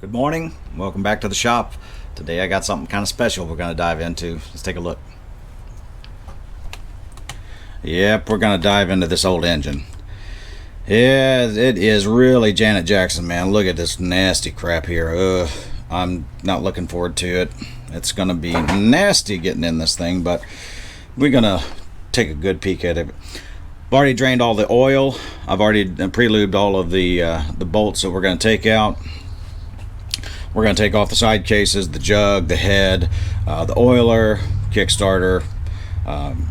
Good morning. Welcome back to the shop. Today I got something kind of special we're going to dive into. Let's take a look. Yep, we're going to dive into this old engine. Yeah, it is really Janet Jackson, man. Look at this nasty crap here. Ugh, I'm not looking forward to it. It's going to be nasty getting in this thing, but we're going to take a good peek at it. I've already drained all the oil. I've already pre-lubed all of the bolts that we're going to take out. We're going to take off the side cases, the jug, the head, the oiler, kickstarter,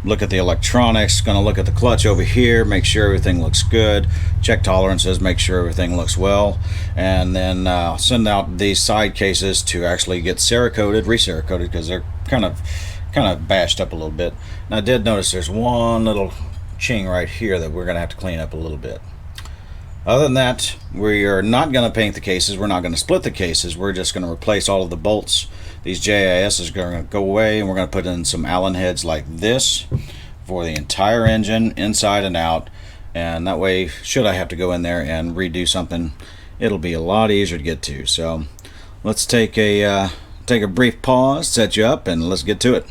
look at the electronics, going to look at the clutch over here, make sure everything looks good, check tolerances, make sure everything looks well, and then send out these side cases to actually get Cerakoted, re-Cerakoted, because they're kind of bashed up a little bit. And I did notice there's one little ching right here that we're going to have to clean up a little bit. Other than that, we are not going to paint the cases. We're not going to split the cases. We're just going to replace all of the bolts. These JIS is going to go away, and we're going to put in some Allen heads like this for the entire engine, inside and out. And that way, should I have to go in there and redo something, it'll be a lot easier to get to. So let's take a brief pause, set you up, and let's get to it.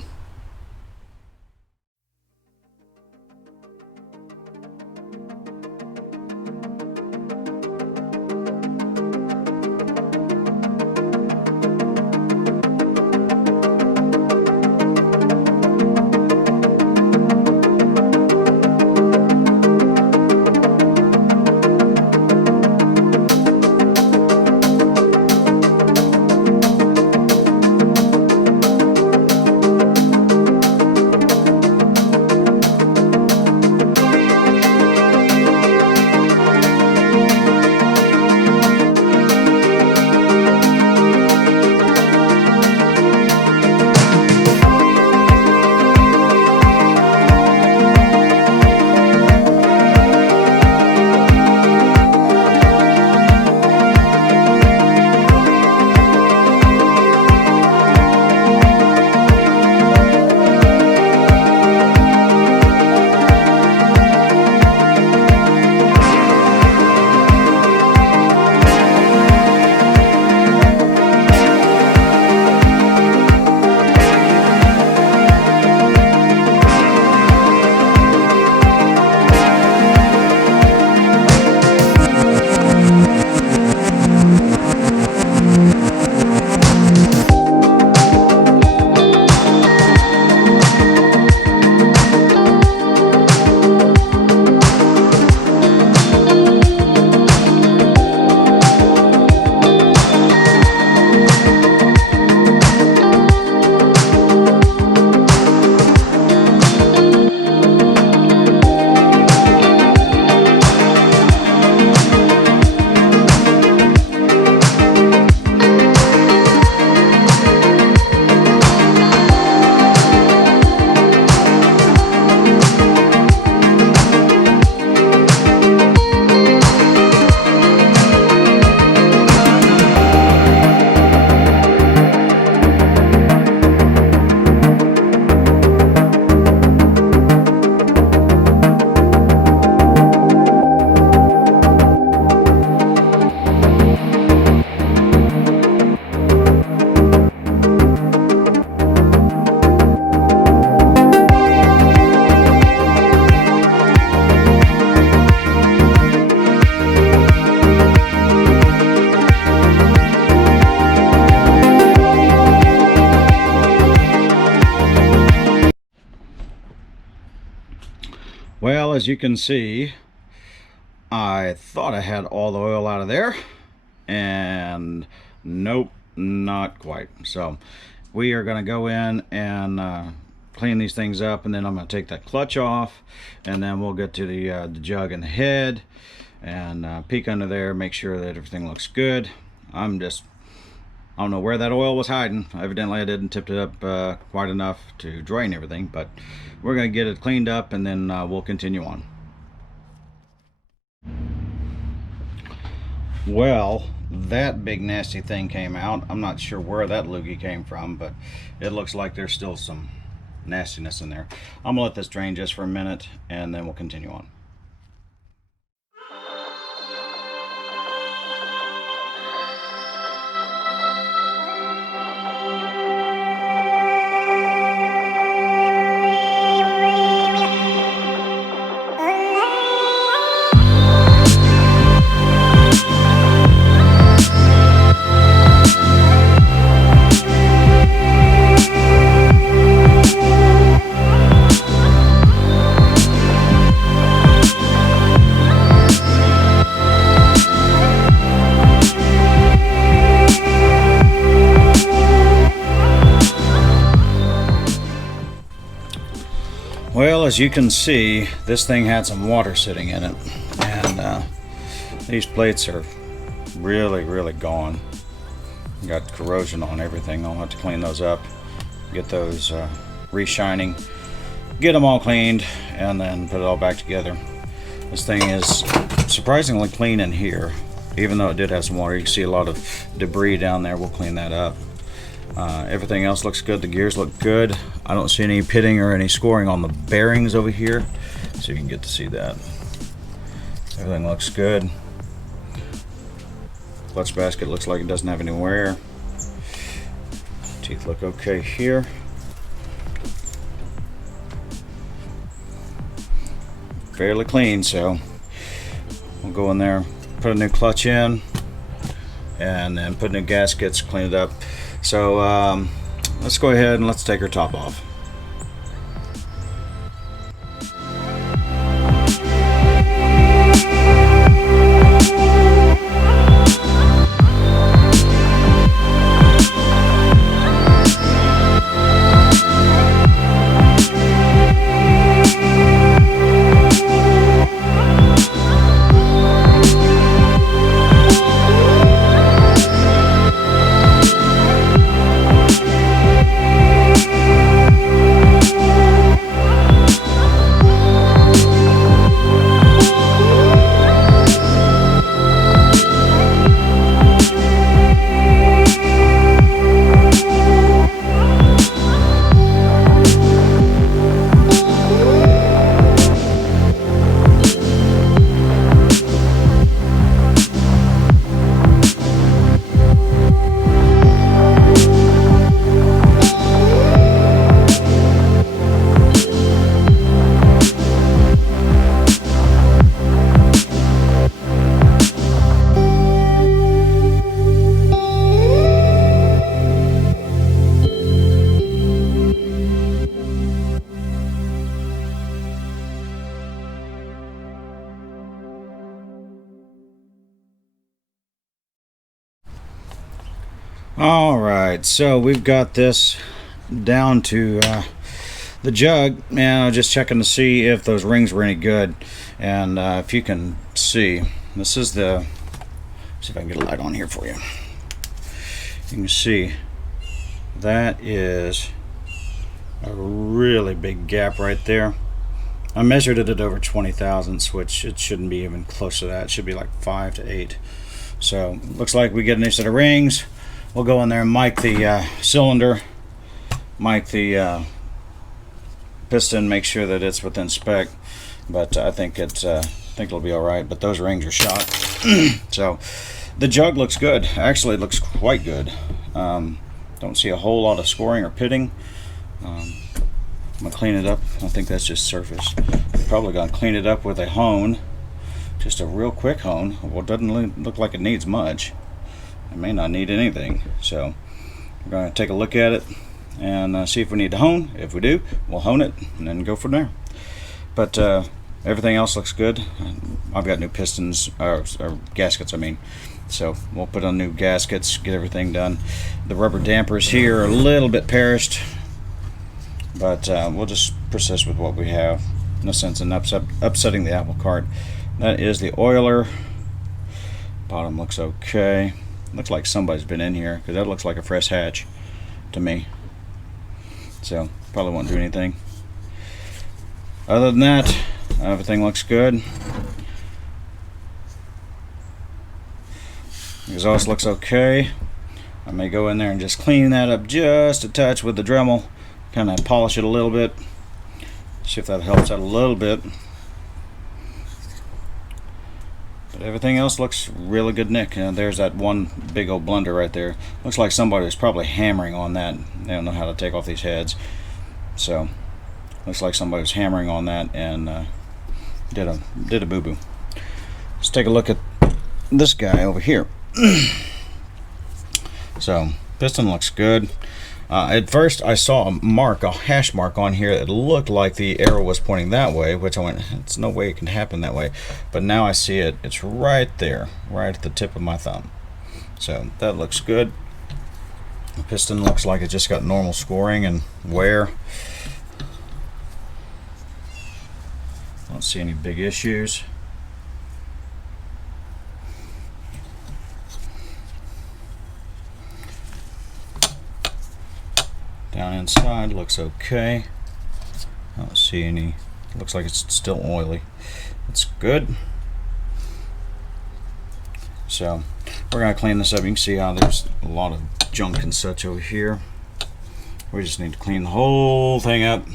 Well, as you can see, I thought I had all the oil out of there, and nope, not quite. So we are going to go in and clean these things up, and then I'm going to take that clutch off, and then we'll get to the jug and the head and peek under there, make sure that everything looks good. I don't know where that oil was hiding. Evidently I didn't tip it up quite enough to drain everything, but we're going to get it cleaned up, and then we'll continue on. Well, that big nasty thing came out. I'm not sure where that loogie came from, but it looks like there's still some nastiness in there. I'm gonna let this drain just for a minute, and then we'll continue on. Well, as you can see, this thing had some water sitting in it, and these plates are really gone. Got corrosion on everything. I'll have to clean those up, get those re-shining, get them all cleaned, and then put it all back together. This thing is surprisingly clean in here, even though it did have some water. You can see a lot of debris down there. We'll clean that up. Everything else looks good. The gears look good. I don't see any pitting or any scoring on the bearings over here, so you can get to see that. Everything looks good. Clutch basket looks like it doesn't have any wear. Teeth look okay here. Fairly clean, so we'll go in there, put a new clutch in, and then put new gaskets, clean it up. So let's go ahead and let's take her top off. Alright, so we've got this down to the jug, and I'm just checking to see if those rings were any good. And if you can see, this is the, see if I can get a light on here for you. You can see that is a really big gap right there. I measured it at over 20 thousandths, which it shouldn't be even close to that. It should be like 5 to 8. So looks like we get a new set of rings. We'll go in there and mic the cylinder, mic the piston, make sure that it's within spec. But I think it'll be all right. But those rings are shot. So the jug looks good. Actually, it looks quite good. Don't see a whole lot of scoring or pitting. I'm gonna clean it up. I think that's just surface. Probably gonna clean it up with a hone, just a real quick hone. Well, it doesn't look like it needs much. It may not need anything. So we're gonna take a look at it and see if we need to hone. If we do, we'll hone it and then go from there. But everything else looks good. I've got new pistons or gaskets, I mean. So we'll put on new gaskets, get everything done. The rubber dampers here are a little bit perished, but we'll just persist with what we have. No sense in upsetting the apple cart. That is the oiler. Bottom looks okay. Looks like somebody's been in here, because that looks like a fresh hatch to me. So probably won't do anything. Other than that, everything looks good. Exhaust looks okay. I may go in there and just clean that up just a touch with the Dremel, kind of polish it a little bit, see if that helps out a little bit. But everything else looks really good, Nick. There's that one big old blunder right there. Looks like somebody was probably hammering on that. They don't know how to take off these heads. So looks like somebody was hammering on that and did a boo-boo. Let's take a look at this guy over here. So piston looks good. At first I saw a hash mark on here that looked like the arrow was pointing that way, which I went, it's no way it can happen that way. But now I see it, it's right there, right at the tip of my thumb. So that looks good. The piston looks like it just got normal scoring and wear. Don't see any big issues. Down inside looks okay. I don't see any. Looks like it's still oily. It's good. So we're going to clean this up. You can see how there's a lot of junk and such over here. We just need to clean the whole thing up.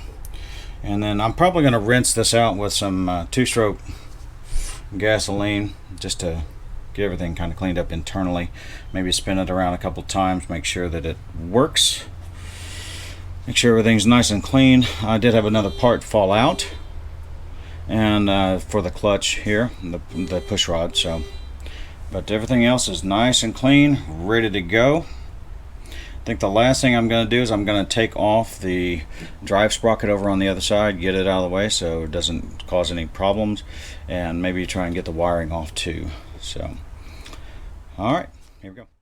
And then I'm probably going to rinse this out with some two-stroke gasoline just to get everything kind of cleaned up internally. Maybe spin it around a couple times, make sure that it works. Make sure everything's nice and clean. I did have another part fall out, and for the clutch here, the push rod. So, but everything else is nice and clean, ready to go. I think the last thing I'm going to do is I'm going to take off the drive sprocket over on the other side, get it out of the way so it doesn't cause any problems, and maybe try and get the wiring off too. So, all right, here we go.